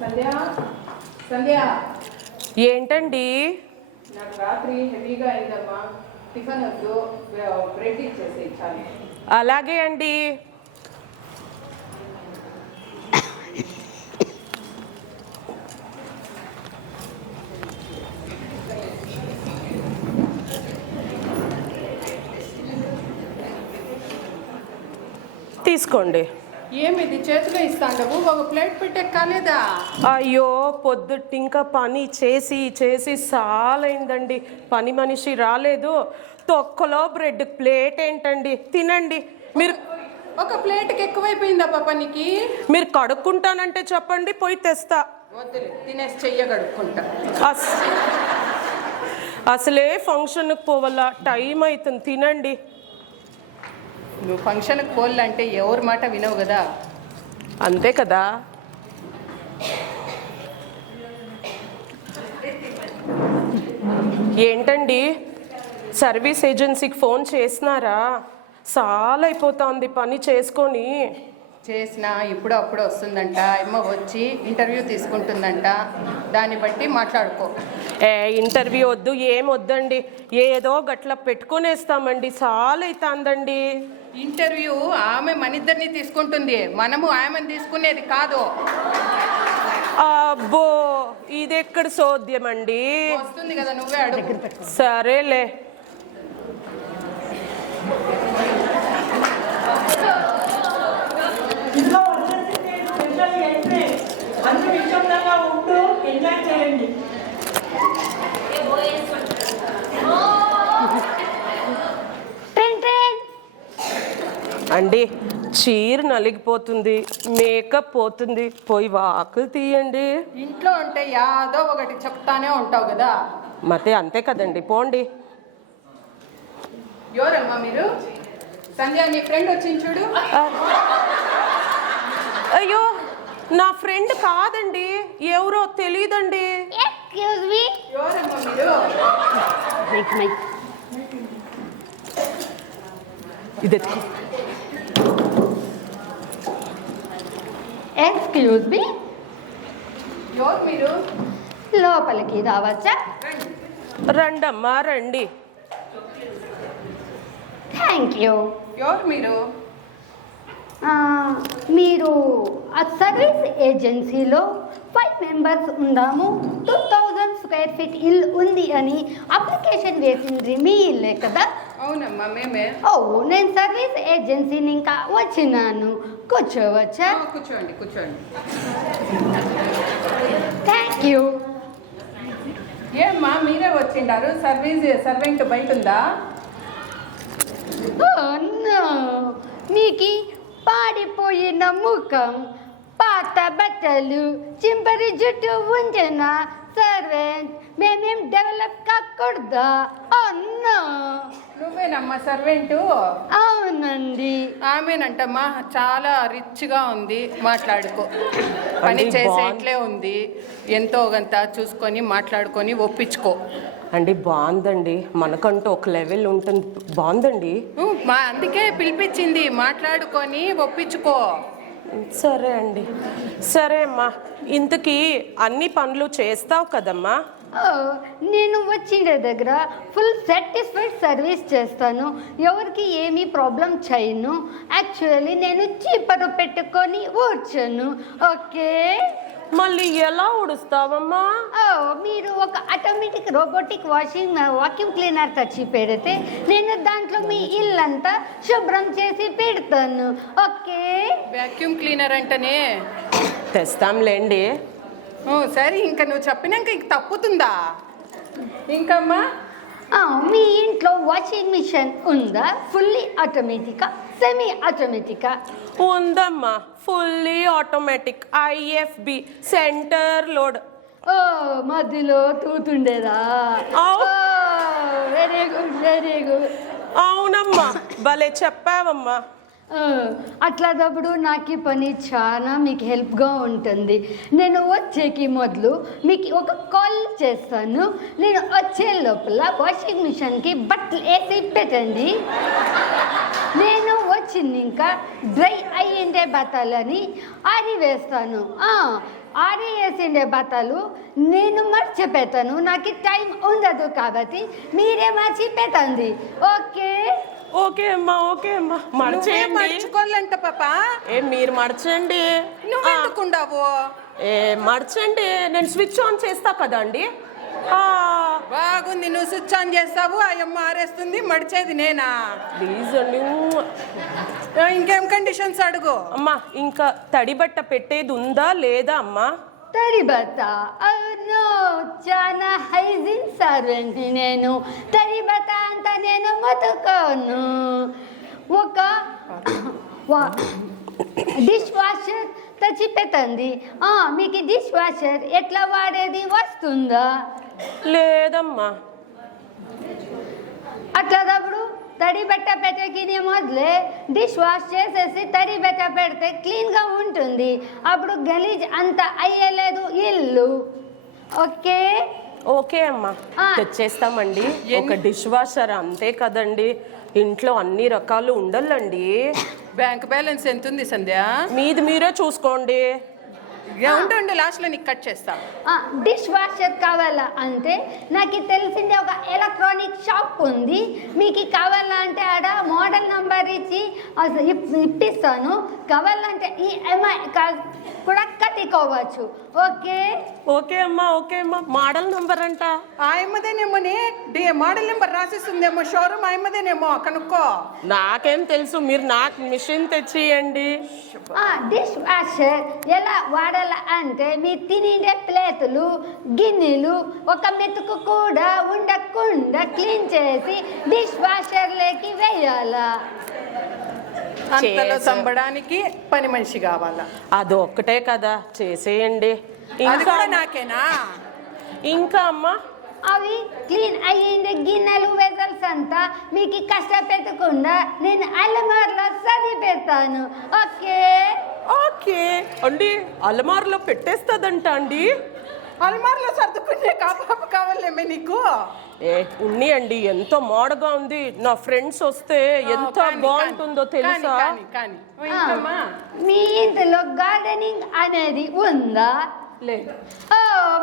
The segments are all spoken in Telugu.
సంధ్య సంధ్య ఏంటండి? నాకు రాత్రి హెవీగా అయిందమ్మా. టిఫిన్ వద్దు, బ్రెడ్ ఇచ్చేసి ఇచ్చాను. అలాగే అండి. తీసుకోండి. ఏమిది చేతిలో ఇస్తాండవు? ఒక ప్లేట్ పెట్టే కాలేదా? అయ్యో, పొద్దుటి ఇంకా పని చేసి చేసి సాలైందండి. పని మనిషి రాలేదు. తొక్కలో బ్రెడ్ ప్లేట్ ఏంటండి? తినండి. మీరు ఒక ప్లేట్కి ఎక్కువైపోయిందా పాప నీకు? మీరు కడుక్కుంటానంటే చెప్పండి, పోయి తెస్తా. వద్దులే, తినేసి చెయ్య కడుక్కుంటా. అసలే ఫంక్షన్కి పోవాలా, టైం అవుతుంది. తినండి. నువ్వు ఫంక్షన్కి పోవాలంటే ఎవరి మాట వినవు కదా. అంతే కదా. ఏంటండి, సర్వీస్ ఏజెన్సీకి ఫోన్ చేసినారా? చాలా అయిపోతుంది పని చేసుకొని. చేసిన ఇప్పుడు అప్పుడు వస్తుందంట, అమ్మ వచ్చి ఇంటర్వ్యూ తీసుకుంటుందంట, దాన్ని బట్టి మాట్లాడుకో. ఇంటర్వ్యూ వద్దు, ఏం వద్దండి. ఏదో గట్ల పెట్టుకునేస్తామండి. చాలా అవుతుందండి. ఇంటర్వ్యూ ఆమె మన ఇద్దరిని తీసుకుంటుంది, మనము ఆమెను తీసుకునేది కాదు. అబ్బో, ఇది ఎక్కడ సోద్యం అండి? వస్తుంది కదా, నువ్వే అడుగు. సరేలే. అండి, చీర నలిగిపోతుంది, మేకప్ పోతుంది, పోయి వాకులు తీయండి. ఇంట్లో ఉంటే యాదో ఒకటి చెప్తానే ఉంటావు కదా. మతే అంతే కదండి, పోండి. ఎవరమ్మా మీరు? సంధ్య, నీ ఫ్రెండ్ వచ్చింది చూడు. అయ్యో, నా ఫ్రెండ్ కాదండి, ఎవరో తెలియదండి. ఎవరమ్మా మీరు? ఇది ఎక్స్క్యూజ్ మీ, ఎవరు మీరు? లోపలికి రావచ్చా? రండమ్మా, రండి. Thank you. ఎవరు మీరు? మీరు ఆ సర్వీస్ ఏజెన్సీలో 5 మెంబర్స్ ఉందాము, 2000 స్క్వేర్ ఫీట్ ఇల్లు ఉంది అని అప్లికేషన్ వేసిండ్రి, మీ ఇల్లే కదా? అవునమ్మా, మేమే. ఓ, నేను సర్వీస్ ఏజెన్సీని ఇంకా వచ్చినాను. కూర్చోవచ్చా? కూర్చోండి కూర్చోండి. Thank you. ఏమ్మా మీరే వచ్చిండారు? సర్వెంట్ బయట ఉందా? మీకు పాడిపోయిన ముఖం, పాత బట్టలు, చింపరి జుట్టు ఉంచిన సర్వెంట్ మేమేం డెవలప్ కాకూడదా? అన్నా, నువ్వేనమ్మా సర్వెంటు? అవునండి. ఆమెనంటమ్మా, చాలా రిచ్గా ఉంది, మాట్లాడుకో. పని చేసేట్లే ఉంది, ఎంతో కొంత చూసుకొని మాట్లాడుకొని ఒప్పించుకో. అండి, బాగుందండి, మనకంటూ ఒక లెవెల్ ఉంటుంది. బాగుందండి. అందుకే పిలిపించింది, మాట్లాడుకొని ఒప్పించుకో. సరే అండి. సరే అమ్మా, ఇంతకీ అన్ని పనులు చేస్తావు కదమ్మా? నేను వచ్చిన దగ్గర ఫుల్ సాటిస్ఫైడ్ సర్వీస్ చేస్తాను, ఎవరికి ఏమీ ప్రాబ్లం చేయను. యాక్చువల్లీ నేను చీపరు పెట్టుకొని ఊడ్చాను. ఓకే, మళ్ళీ ఎలా ఉడుస్తావమ్మా? మీరు ఒక ఆటోమేటిక్ రోబోటిక్ వాక్యూమ్ క్లీనర్ తెచ్చి పెడితే నేను దాంట్లో మీ ఇల్లంతా శుభ్రం చేసి పెడతాను. ఓకే, వాక్యూమ్ క్లీనర్ అంటేనే తెస్తాంలేండి. సరే, ఇంకా నువ్వు చెప్పినాక ఇంక తప్పుతుందా? ఇంకమ్మా, మీ ఇంట్లో వాషింగ్ మిషన్ ఉందా? ఫుల్లీ ఆటోమేటికా, సెమీ ఆటోమేటికా? ఉందమ్మా, fully automatic, IFB, centre load. మధ్యలో తూతుండేదా? Very good, very good. అవునమ్మా, భలే చెప్పావమ్మా. అట్లాదప్పుడు నాకు ఈ పని చాలా మీకు హెల్ప్గా ఉంటుంది. నేను వచ్చేకి మొదలు మీకు ఒక కాల్ చేస్తాను. నేను వచ్చే లోపల వాషింగ్ మిషన్కి బట్టలు వేసి పెట్టండి. నేను వచ్చింది ఇంకా డ్రై అయ్యిండే బట్టలని ఆరివేస్తాను. ఆరేసిండే బట్టలు నేను మర్చిపోతాను, నాకు టైం ఉండదు కాబట్టి మీరే మర్చిపోతుంది. ఓకే ఓకే అమ్మా, ఓకే అమ్మా, మర్చేయండి. మర్చుకోవాలంట పాప. మీరు మర్చండి. నువ్వెందుకుండావు? మర్చండి, నేను స్విచ్ ఆన్ చేస్తా కదండి. బాగుంది, నువ్వు స్విచ్ ఆన్ చేస్తావు, అయ్యమ్మ ఆరేస్తుంది, మడిచేది నేనా? ప్లీజ్ అండి. ఇంకేం కండిషన్స్ అడుగు. అమ్మా, ఇంకా తడి బట్ట పెట్టేది ఉందా లేదా అమ్మా? తడి బట్ట? అవును, చాలా హైజీన్ సర్వెంట్ నేను. తడి బట్ట అంతా నేను మొత్తుకోను. ఒక డిష్ వాషర్ తెచ్చిపెట్టండి. మీకు డిష్ వాషర్ ఎట్లా వాడేది వస్తుందా? లేదమ్మా. అట్లాదప్పుడు తడి బట్ట పెట్టకినే మొదలే డిష్ వాష్ చేసేసి తడి బట్ట పెడితే క్లీన్గా ఉంటుంది. అప్పుడు గలీజ్ అంత అయ్యలేదు ఇల్లు. ఓకే ఓకే అమ్మా, తెచ్చేస్తామండి. ఒక డిష్ వాషర్ అంతే కదండి, ఇంట్లో అన్ని రకాలు ఉండాలండి. బ్యాంక్ బ్యాలెన్స్ ఎంత ఉంది సంధ్య? మీది మీరే చూసుకోండి. ఉండు, లాస్ట్లో నీకు కట్ చేస్తా. డిష్ వాషర్ కావాలా అంటే నాకు తెలిసిందే ఒక ఎలక్ట్రానిక్ షాప్ ఉంది. మీకు కావాలా అంటే ఆడ మోడల్ నంబర్ ఇచ్చి ఇప్పిస్తాను. కావాలంటే ఈఎంఐ కూడా కట్టుకోవచ్చు. ఓకే ఓకే అమ్మా, ఓకే అమ్మా. మోడల్ నంబర్ అంట ఆయమ్మదేనేమోని మోడల్ నెంబర్ రాసిస్తుందేమో షోరూమ్, ఆయమ్మదేనేమో కనుక్కో. నాకేం తెలుసు, మీరు నాకు మిషన్ తెచ్చియండి. డిష్ వాషర్ ఎలా వాడాలా అంటే మీ తినే ప్లేటులు గిన్నెలు ఒక మెతుకు కూడా ఉండకుండా క్లీన్ చేసి డిష్ వాషర్లోకి వేయాలా. అంతలో సంబడానికి పని మనిషి కావాలా? అది ఒక్కటే కదా, చేసేయండి. ఇంకా నాకేనా? ఇంకా అమ్మా, అవి క్లీన్ అయ్యిండే గిన్నెలు వెజల్స్ అంతా మీకు కష్టపెట్టకుండా నేను అలమార్లో సర్ది పెడతాను. ఓకే ఓకే అండి. అలమార్లో పెట్టేస్తుందంట అండి. అల్మార్లో సర్దుకునే కాపాపు కావాలేమే నీకు? ఉన్ని అండి, ఎంతో మోడగా ఉంది. నా ఫ్రెండ్స్ వస్తే ఎంత బాగుంటుందో తెలుసా? మీ ఇంట్లో గార్డెనింగ్ అనేది ఉందా? లేదు.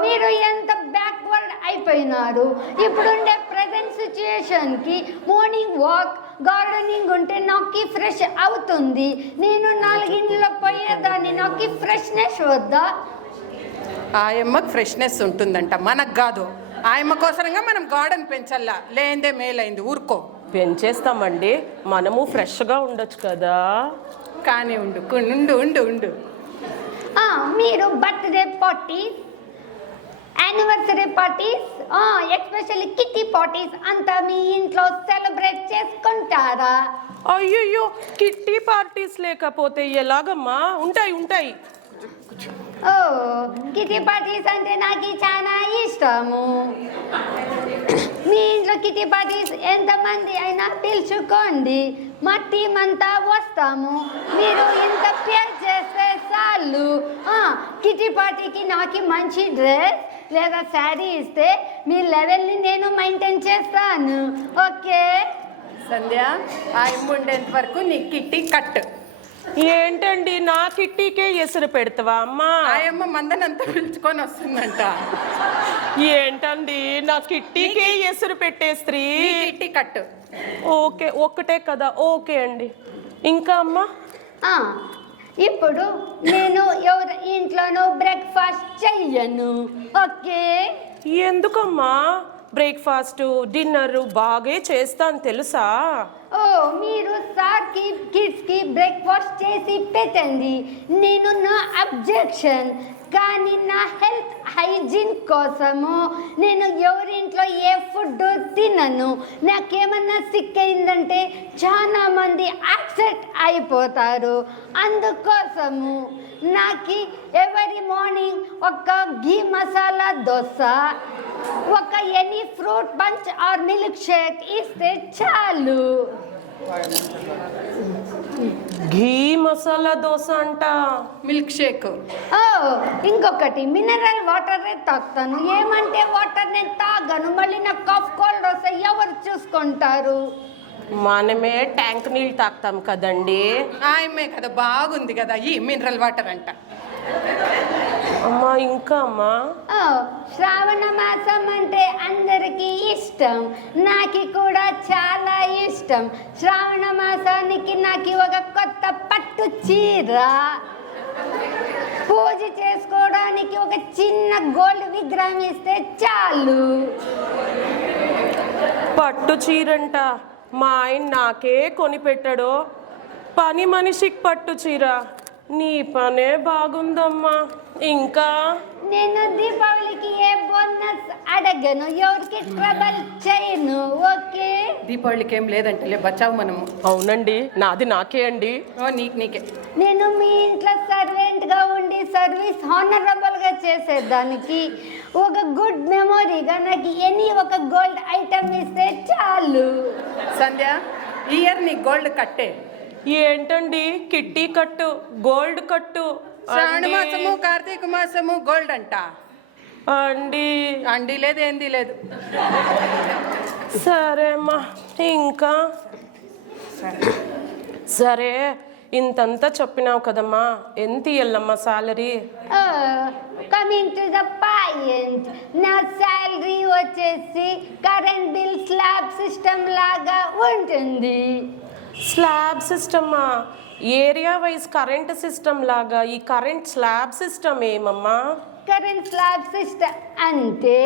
మీరు ఎంత బ్యాక్వర్డ్ అయిపోయినారు. ఇప్పుడుండే ప్రజెంట్ సిచ్యుయేషన్కి మార్నింగ్ వాక్ గార్డెనింగ్ ఉంటే నాకు ఫ్రెష్ అవుతుంది. నేను 4 ఇంట్లో పోయేదాన్ని, నాకు ఫ్రెష్నెస్ వద్దా? ఆయమ్మకు ఫ్రెష్నెస్ ఉంటుందంట, మనకు కాదు. ఆయమ్మ కోసరంగా మనం గార్డెన్ పెంచాలా, లేదే మేలైంది. ఊరుకో. పెంచేస్తామండి, మనము ఫ్రెష్గా ఉండొచ్చు కదా. కానీ ఉండు ఉండు ఉండు ఉండు. మీరు birthday parties, anniversary parties, especially kitty parties అంతా మీ ఇంట్లో సెలబ్రేట్ చేసుకుంటారా? అయ్యయ్యో, కిట్టి పార్టీస్ లేకపోతే ఎలాగమ్మా? ఉంటాయి ఉంటాయి. కిట్టి పార్టీస్ అంటే నాకు చాలా ఇష్టము. మీ ఇంట్లో కిట్టి పార్టీస్ ఎంతమంది అయినా పిలుచుకోండి, మా టీం అంతా వస్తాము. మీరు ఇంత పేర్ చేస్తే చాలు. కిట్టి పార్టీకి నాకు మంచి డ్రెస్ లేదా శారీ ఇస్తే మీ లెవెల్ని నేను మెయింటైన్ చేస్తాను. ఓకే సంధ్య, ఆయమ్మ ఉండేంత వరకు నీ కిట్టి కట్. ఏంటండి, నా కిట్టీకే ఎసురు పెడతావా అమ్మా? ఆయమ్మ మందనంతా పిలుచుకొని వస్తుందంట. ఏంటండి, నా కిట్టీకే ఎసురు పెట్టే స్త్రీ. Kitty cut. ఓకే, ఒక్కటే కదా. ఓకే అండి. ఇంకా అమ్మా, ఇప్పుడు నేను ఎవరి ఇంట్లోనూ బ్రేక్ఫాస్ట్ చెయ్యను. ఓకే ఎందుకమ్మా? బ్రేక్ఫాస్ట్ డిన్నర్ బాగా చేస్తాను తెలుసా? మీరు సార్కి కిడ్స్కి బ్రేక్ఫాస్ట్ చేసి పెట్టండి, నేను నా అబ్జెక్షన్. కానీ నా హెల్త్ హైజీన్ కోసము నేను ఎవరింట్లో ఏ ఫుడ్ తినను. నాకేమన్నా సిక్ అయిందంటే చాలా మంది అప్సెట్ అయిపోతారు. అందుకోసము నాకు ఎవరి మార్నింగ్ ఒక ఘీ మసాలా దోశ, ఒక any fruit punch are milk shake ఇస్తే చాలు. ఘీ మసాలా దోశ అంట, మిల్క్ షేక్. ఇంకొకటి మినరల్ వాటరే తాగుతాను. ఏమంటే వాటర్ నేను తాగను, మళ్ళీ నాకు కాఫ్ కోల్డ్ వస్తే ఎవరు చూసుకుంటారు? మనమే ట్యాంక్ నీళ్ళు తాగుతాం కదండి. ఆయమ్మే కదా, బాగుంది కదా ఈ మినరల్ వాటర్ అంట. అమ్మా ఇంకా అమ్మా ఓ, శ్రావణ మాసం అంటే అందరికీ ఇష్టం, నాకు కూడా చాలా ఇష్టం. శ్రావణ మాసానికి నాకు ఒక కొత్త పట్టు చీర, పూజ చేసుకోవడానికి ఒక చిన్న గోల్డ్ విగ్రహం ఇస్తే చాలు. పట్టు చీరంట, మా ఆయన నాకే కొనిపెట్టాడు. పని మనిషికి పట్టు చీర, నీ పనే బాగుందమ్మా. ఇంకా నేను దీపావళికి ఏ బోనస్ అడగను, ఎవరికి ట్రబుల్ చేయను. ఓకే, దీపావళికి ఏం లేదంటలే, బచావు మనము. అవునండి, నాది నాకే అండి. ఓ నీకే. నేను మీ ఇంట్లో సర్వెంట్ గా ఉండి సర్వీస్ హానరబుల్ గా చేసేదానికి ఒక గుడ్ మెమొరీగా నాకు ఎనీ ఒక గోల్డ్ ఐటమ్ ఇస్తే చాలు. సంధ్య, ఈ ఇయర్ నీ గోల్డ్ కట్టే. ఏంటండి కిట్టి కట్టు, గోల్డ్ కట్టు శ్రావణ మాసము, కార్తీక మాసము గోల్డ్ అంట అండి. అండి లేదు, ఏంది లేదు. సరే అమ్మా, ఇంకా సరే, ఇంతంతా చెప్పినావు కదమ్మా, ఎంత ఇయ్యాలమ్మా salary? Coming to the point, నా శాలరీ వచ్చేసి కరెంట్ బిల్ స్లాబ్ సిస్టమ్ లాగా ఉంటుంది. స్లాబ్ సిస్టమ్మా? ఏరియా వైజ్ కరెంట్ సిస్టమ్ లాగా ఈ కరెంట్ స్లాబ్ సిస్టమ్ ఏమమ్మా? కరెంట్ స్లాబ్ సిస్టమ్ అంటే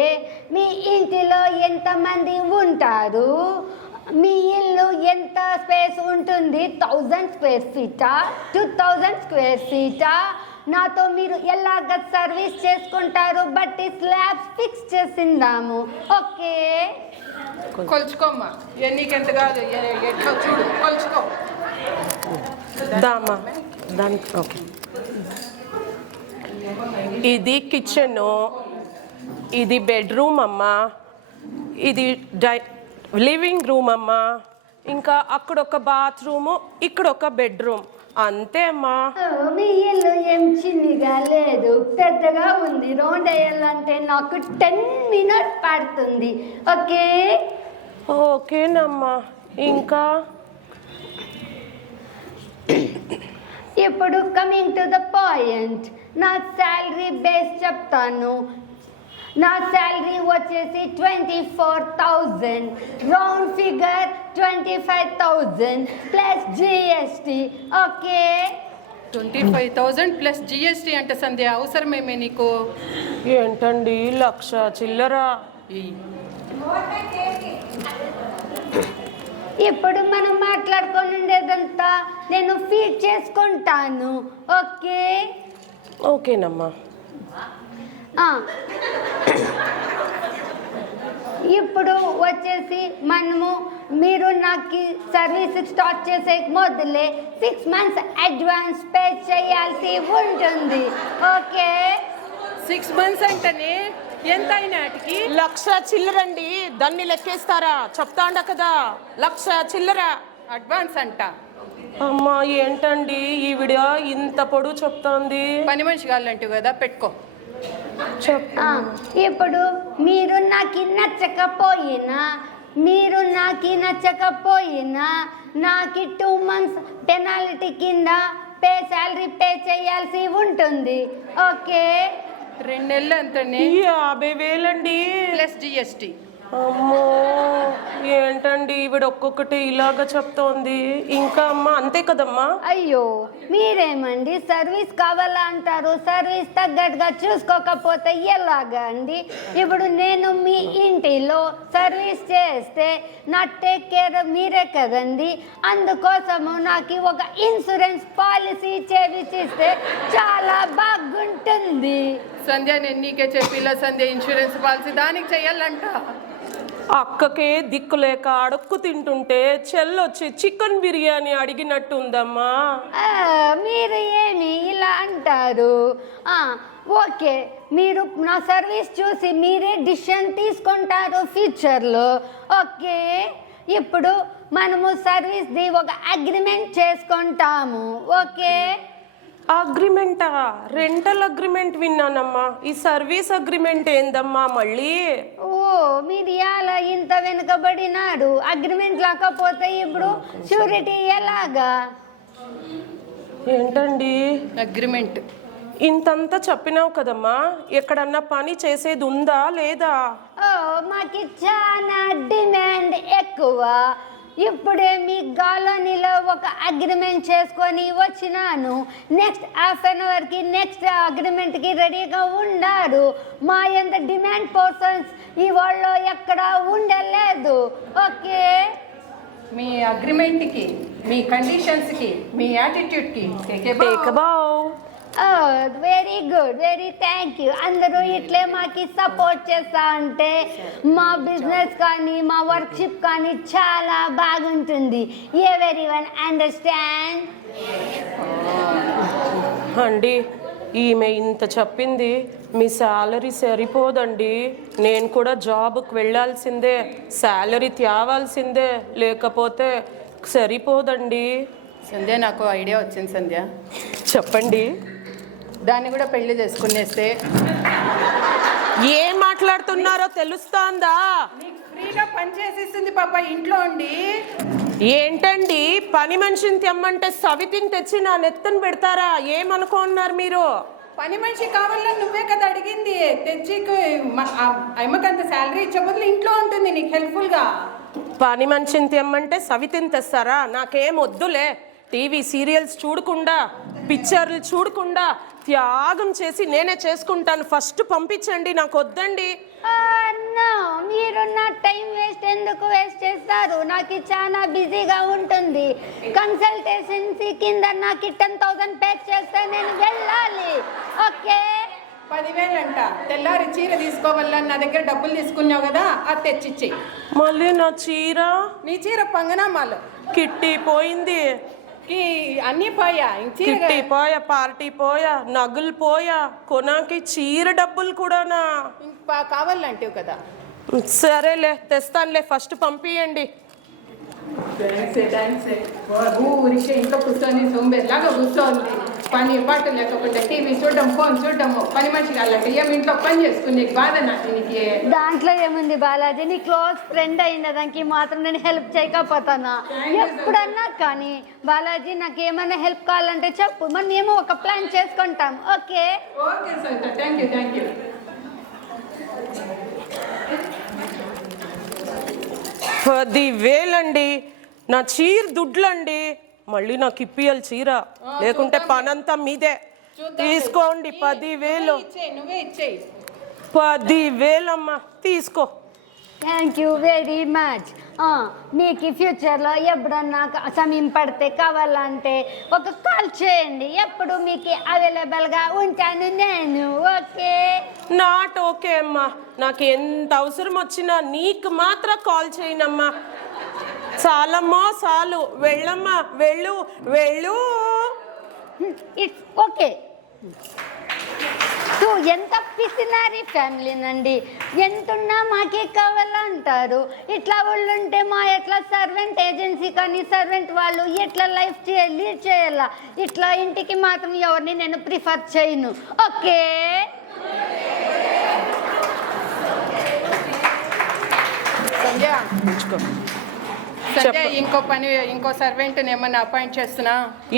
మీ ఇంటిలో ఎంతమంది ఉంటారు, మీ ఇల్లు ఎంత స్పేస్ ఉంటుంది, 1000 స్క్వేర్ ఫీటా, 2000 స్క్వేర్ ఫీటా, నాతో మీరు ఎలాగ సర్వీస్ చేసుకుంటారు బట్టి స్లాబ్ ఫిక్స్ చేసిందాము. ఓకే, కొలుచుకోమ్మా, నీకెంత కాదు, ఎట్లా చూడు, కొలుచుకో. దామా దానికి ఓకే. ఇది కిచెన్, ఇది బెడ్రూమ్ అమ్మా, ఇది లివింగ్ రూమ్ అమ్మా, ఇంకా అక్కడ ఒక బాత్రూము, ఇక్కడ ఒక బెడ్రూమ్, అంతే అమ్మా. మీ ఇల్లు ఏం చిన్నగా లేదు, పెద్దగా ఉంది. రౌండ్ వేయాలంటే నాకు 10 minutes పడుతుంది. ఓకే, ఓకేనమ్మా. ఇంకా ఇప్పుడు కమింగ్ టు ద పాయింట్, నా శాలరీ బేస్ చెప్తాను. నా శాలరీ వచ్చేసి 24,000, round figure 25,000 plus GST. Okay, 25,000 plus GST అంటే సంధ్య అవసరమేమే నీకు? ఏంటండి 1,00,000 చిల్లరా? ఇప్పుడు మనం మాట్లాడుకొని ఉండేదంతా నేను ఫీడ్ చేసుకుంటాను. ఓకే, ఓకేనమ్మా. ఇప్పుడు వచ్చేసి మీరు నాకు సర్వీస్ స్టార్ట్ చేసే మొదలే 6 months అడ్వాన్స్ పే చేయాల్సి ఉంటుంది. ఓకే, 6 months అంటేనే ఎంత అయినాటికి? 1,00,000 చిల్లరండి, దాన్ని లెక్కేస్తారా? చెప్తాండ కదా 1,00,000 చిల్లర అడ్వాన్స్ అంట. అమ్మా ఏంటండి ఈవిడ ఇంత పొడుగు చెప్తోంది? పని మనిషి కావాలంటివి కదా, పెట్టుకో. ఇప్పుడు మీరు నాకు నచ్చకపోయినా నాకు 2 months పెనాల్టీ కింద శాలరీ పే చేయాల్సి ఉంటుంది. ఓకే, 2 నెలలు అంతనే 50,000 అండి ప్లస్ జిఎస్టీ. అమ్మో ఏంటండి ఈవిడ ఒక్కొక్కటి ఇలాగా చెప్తోంది. ఇంకా అమ్మా అంతే కదమ్మా? అయ్యో మీరేమండి సర్వీస్ కావాలా అంటారు, సర్వీస్ తగ్గట్టుగా చూసుకోకపోతే ఎలాగా అండి? ఇప్పుడు నేను మీ ఇంటిలో సర్వీస్ చేస్తే నా టేక్ కేర్ మీరే కదండి. అందుకోసము నాకు ఒక ఇన్సూరెన్స్ పాలసీ చేస్తే చాలా బాగుంటుంది. సంధ్య, నేను నీకే చెప్పిలా సంధ్య, ఇన్సూరెన్స్ పాలసీ దానికి చెయ్యాలంట. అక్కకే దిక్కు లేక అడుక్కు తింటుంటే చెల్లొచ్చి చికెన్ బిర్యానీ అడిగినట్టుందమ్మా. మీరు ఏమి ఇలా అంటారు? ఓకే, మీరు నా సర్వీస్ చూసి మీరే డిసిషన్ తీసుకుంటారు ఫ్యూచర్లో. ఓకే, ఇప్పుడు మనము సర్వీస్ది ఒక అగ్రిమెంట్ చేసుకుంటాము. ఓకే, అగ్రిమెంటా? రెంటల్ అగ్రిమెంట్ విన్నానమ్మా, ఈ సర్వీస్ అగ్రిమెంట్ ఏందమ్మా మళ్ళీ? ఓ మీరు అలా ఇంత వెనుకబడినాడు. అగ్రిమెంట్ లేకపోతే ఇప్పుడు షూరిటీ ఎలాగా? ఏంటండి అగ్రిమెంట్? ఇంతంతా చెప్పినావు కదమ్మా, ఎక్కడన్నా పని చేసేది ఉందా లేదా? మాకు చాలా డిమాండ్ ఎక్కువ. ఇప్పుడే మీ కాలనీలో ఒక అగ్రిమెంట్ చేసుకొని వచ్చినాను. నెక్స్ట్ హాఫ్ అన్ అవర్కి నెక్స్ట్ అగ్రిమెంట్కి రెడీగా ఉన్నారు. మా ఎంత డిమాండ్ పర్సన్స్ ఈ వాళ్ళు ఎక్కడ ఉండలేదు. ఓకే, మీ అగ్రిమెంట్కి, మీ కండిషన్స్కి, మీ యాటిట్యూడ్కి very good, very thank you. అందరూ ఇట్లే మాకు సపోర్ట్ చేస్తా ఉంటే మా బిజినెస్ కానీ మా వర్క్షిప్ కానీ చాలా బాగుంటుంది. Everyone understand? అండి, ఈమె ఇంత చెప్పింది, మీ శాలరీ సరిపోదండి. నేను కూడా జాబ్కి వెళ్ళాల్సిందే, శాలరీ తేవాల్సిందే, లేకపోతే సరిపోదండి. సంధ్య, నాకు ఐడియా వచ్చింది సంధ్య. చెప్పండి. దాన్ని కూడా పెళ్లి చేసుకునేస్తే. ఏం మాట్లాడుతున్నారో తెలుస్తోందా? నీకు ఫ్రీగా పని చేసేస్తుంది పాప ఇంట్లో ఉండి. ఏంటండి, పని మనిషిని తెమ్మంటే సవితిని తెచ్చి నా నెత్తను పెడతారా? ఏమనుకున్నారు మీరు? పని మనిషి కావాలని నువ్వే కదా అడిగింది. తెచ్చి అమ్మకి అంత శాలరీ ఇచ్చే బదులు ఇంట్లో ఉంటుంది నీకు హెల్ప్ఫుల్గా. పని మనిషిని తెమ్మంటే సవితిని తెస్తారా? నాకేం వద్దులే. టీవీ సీరియల్స్ చూడకుండా, పిక్చర్లు చూడకుండా త్యాగం చేసి నేనే చేసుకుంటాను. ఫస్ట్ పంపించండి, నాకు వద్దండి. మీరు నా టైం ఎందుకు వేస్ట్ చేస్తారు? నాకు చాలా బిజీగా ఉంటుంది. కన్సల్టేషన్సీ కింద నాకు 10,000 పే చేస్తే నేను వెళ్ళాలి. ఓకే, 10,000 అంట. తెల్లారి చీర తీసుకోవాలని నా దగ్గర డబ్బులు తీసుకున్నావు కదా, అది తెచ్చిచ్చేయి. మళ్ళీ నా చీర, నీ చీర పంగనామాలు కిట్టి పోయింది. అన్నీ పోయా, కిట్టి పోయా, పార్టీ పోయా, నగులు పోయా, కొనాకి చీర డబ్బులు కూడానా? కావాలంటేవు కదా. సరేలే, తెస్తానులే. ఫస్ట్ పంపియండి. ఊరికే ఇంట్లో కూర్చొని సోంబేలాగా కూర్చోండి. పని పాటు లేకపోతే టీవీ చూడడం, ఫోన్ చూడడము. పని మనిషి కావాలంటే ఏం ఇంట్లో పని చేసుకునే బాధ నాకు. దాంట్లో ఏముంది బాలాజీ? నీ క్లోజ్ ఫ్రెండ్ అయిన దానికి మాత్రం నేను హెల్ప్ చేయకపోతానా? ఎప్పుడన్నా కానీ బాలాజీ నాకు ఏమైనా హెల్ప్ కావాలంటే చెప్పు, మనం మేము ఒక ప్లాన్ చేసుకుంటాం. ఓకే ఓకే సంత, థ్యాంక్ యూ, థ్యాంక్ యూ. 10,000 అండి, నా చీర దుడ్లండి. మళ్ళీ నాకు ఇప్పియాలి చీర, లేకుంటే పనంతా మీదే. తీసుకోండి 10,000. నువ్వే ఇచ్చేయి. 10,000 అమ్మా, తీసుకో. Thank you very much. మీకు ఫ్యూచర్లో ఎప్పుడన్నా సమయం పడితే కావాలంటే ఒక కాల్ చేయండి. ఎప్పుడు మీకు అవైలబుల్గా ఉంటాను నేను. ఓకే, నాట్ ఓకే అమ్మా. నాకు ఎంత అవసరం వచ్చినా నీకు మాత్రం కాల్ చేయనమ్మా. చాలమ్మా, చాలు. వెళ్ళమ్మా, వెళ్ళు వెళ్ళు. It's okay. ఎంత పిసినారి ఫ్యామిలీనండి. ఎంతున్నా మాకే కావాలంటారు. ఇట్లా వాళ్ళు ఉంటే మా ఎట్లా సర్వెంట్ ఏజెన్సీ కానీ సర్వెంట్ వాళ్ళు ఎట్లా లైఫ్ లీడ్ చేయాలా? ఇట్లా ఇంటికి మాత్రం ఎవరిని నేను ప్రిఫర్ చేయను. ఓకే, సంధ్య, ఇంకో సర్వెంట్ ఏమన్నా అపాయింట్ చేస్తున్నా?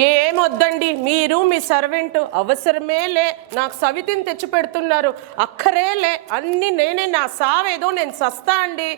ఏమొద్దండి, మీరు మీ సర్వెంట్ అవసరమే లే. నాకు సవితిని తెచ్చి పెడుతున్నారు, అక్కరే లే. అన్ని నేనే. నా సావేదో నేను సస్తా అండి.